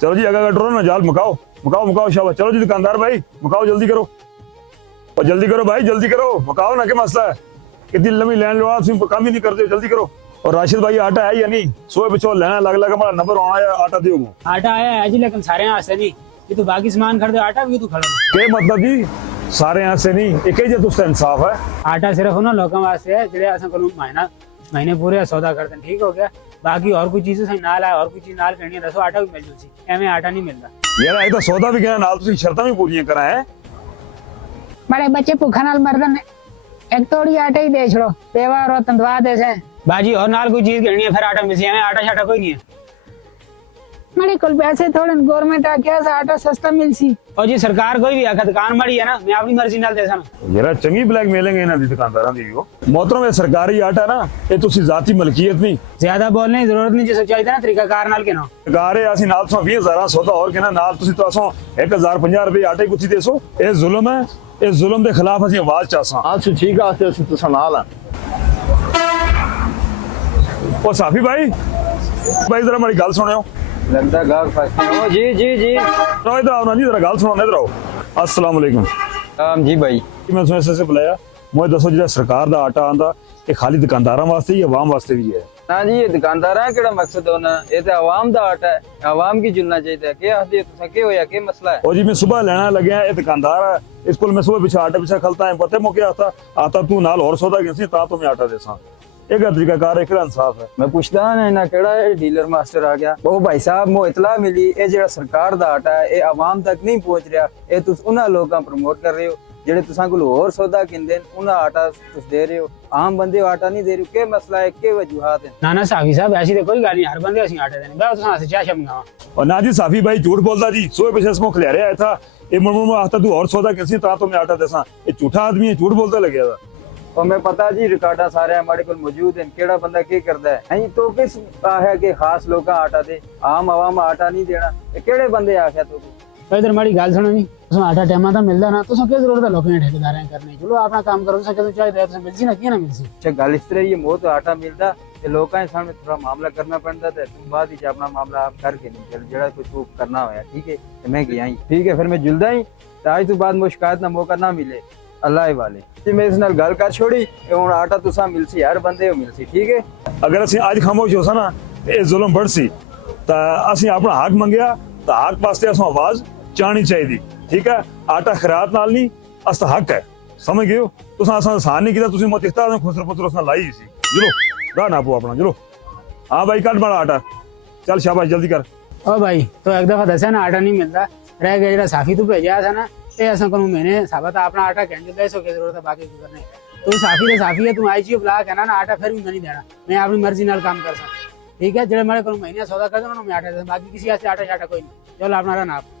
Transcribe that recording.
चलो जी अगर डरो ना जाल मकाओ मकाओ मकाओ शाबाश। चलो जी दुकानदार भाई मकाओ जल्दी करो और जल्दी करो भाई जल्दी करो मकाओ ना, क्या मसला है? इतनी लंबी लाइन लो आप काम ही नहीं करते, जल्दी करो। और राशिद भाई आटा है या नहीं? सोए पिछो लेना लग लगा हमारा नंबर आना है, आटा दो। आटा आया है जी, लेकिन सारे यहाँ से नहीं। ये तो बाकी सामान खरीदे, आटा भी तो खड़ा के मतलब जी सारे यहाँ से नहीं, एक ही तुझसे इंसाफ है। आटा सिर्फ ना लोगों वास्ते है जेडे असा कोई महीने पूरे सौदा करते हैं, ठीक हो गया। बाकी और कोई चीजें सही नाल है, और कोई चीज नाल करनी है दसो आटा भी मिल जूसी, एवं आटा नहीं मिलता यार ये तो सौदा भी कहना नाल तुसी शर्तां भी पूरी करा है। बड़े बच्चे भूखा नाल मरदन एक तोड़ी आटा ही दे छोड़ो, पेवा और तंदवा दे से बाजी और नाल कोई चीज करनी है फिर आटा मिलसी, एवं आटा शाटा कोई नहीं है। मड़े कुल पैसे थोड़े गवर्नमेंट आके आटा सस्ता मिलसी। और जी सरकार कोई भी आखा दुकान मड़ी है ना, मैं अपनी मर्जी नाल दे सन। यार चंगी ब्लैक मेलेंगे इन्हां दी दुकानदारां दी वो मोहतरम में सरकारी आटा ना ये तुसी जाती मलकियत नहीं। ज्यादा बोलने की जरूरत नहीं, जिस चाहिए ना तरीकाकार नाल के ना सरकारे असि नाल तो 20,000 सौदा और के ना नाल तुसी तो असो 1050 रुपए आटे कुछ देसो। ये जुल्म है, इस जुल्म के खिलाफ असि आवाज चासा। अच्छा ठीक है असि तुसा नाल है। ओ साफी भाई जरा मेरी गल सुनियो। लगता गाग फंसते हो। जी जी जी तो इधर आओ ना जी, जरा गल सुनो इधर आओ। अस्सलाम वालेकुम जी भाई मैं सुने से बुलाया मुझे दसो जो सरकार दा आटा आंदा ये खाली दुकानदारां वास्ते ही आवाम वास्ते भी है? ना जी ये दुकानदार है केड़ा मकसद होना, ये तो आवाम दा आटा है, आवाम की जुलना चाहिए। के आखदे तुसा के होया के मसला है? और जी मैं सुबह लेना लगे ये दुकानदार है इसको मैं सुबह पीछे आटा पीछे खलता है पते मौके आता तू नाल और सौदा कैसी ता तो मैं आटा देसा। एक तरीकाकार एक इंसाफ है। मैं पूछदा ना ना केड़ा डीलर मास्टर आ गया। ओ भाई साहब मो इतला मिली ये जेड़ा सरकार दा आटा है ये आवाम तक नहीं पहुंच रहा, ये तुस उन्हां लोकां प्रमोट कर रहे हो जेड़े तुसां कोल और सौदा किंदे उन्हां आटा तुस दे रहे हो, आम बंदे आटा नहीं दे रहे हो। के मसला है, के वजूहात है? ना ना साफी साहब ऐसी तो कोई गल नहीं, हर बंदे असि आटा देने बस तुसा से क्या शमगा। और ना जी साफी भाई झूठ बोलता जी, सोए पीछे स्मोक ले रहा था ये मुर्मू आता तू और सौदा कैसी ता तो मैं आटा देसा। ये झूठा आदमी है, झूठ बोलता लगे था। और मैं पता जी रिकॉर्डा सारे हमारे को मौजूद है, केड़ा बंदा के करदा है तो किस है कि खास लोग आटा दे, आम आवाम आटा नहीं देना, ये केड़े बंदे आख्या तो? इधर माड़ी गल सुनो नहीं, तुसा आटा टाइम दा मिलदा ना, तुसा क्या जरूरत है लोकें ठेकेदारें करने? चलो अपना काम करो, तुसा क्या चाहिए तुसा मिलसी ना, किया ना मिलसी। अच्छा गल इस तरह ये बहुत आटा मिलदा ते लोकां सामने थोड़ा मामला करना पड़ता है, तुम बाद ही अपना मामला आप करके नहीं चल जेड़ा कुछ तू करना होया ठीक है ते मैं गया ही ठीक है, फिर मैं जुलदा ही आज तो बाद में शिकायत ना मौका ना मिले अल्लाह वाले जी। मैं इस नाल गल कर छोड़ी हुण आटा तुसा मिलसी, हर बंदे मिलसी ठीक है। अगर असि आज खामोश होसा ना ये जुल्म बढ़सी ता असि अपना हक मंगया ता हक वास्ते असो आवाज चाहनी चाहिए ठीक है। आटा खैरात नाल नहीं अस हक है, समझ गए हो? तुसा असा आसान नहीं किया, तुसी मत इख्ता खुसर पुत्र उसने लाई सी। चलो राह ना पो अपना चलो। हाँ भाई कट बड़ा आटा चल शाबाश जल्दी कर। ओ भाई तो एक दफा दसा ना आटा नहीं मिलता रह गया, जेड़ा साफी तू भेजा था ना ये असा को मैंने साबत अपना आटा कहने दसो की जरूरत है बाकी की करने। तू साफी है, तू आई जी बुला कहना ना आटा फिर भी नहीं देना, मैं अपनी मर्जी नाल काम कर सकता ठीक है। जेड़े मेरे को महीने सौदा कर देना मैं आटा दे, बाकी किसी आटा शाटा कोई नहीं। चलो अपना रहना आप।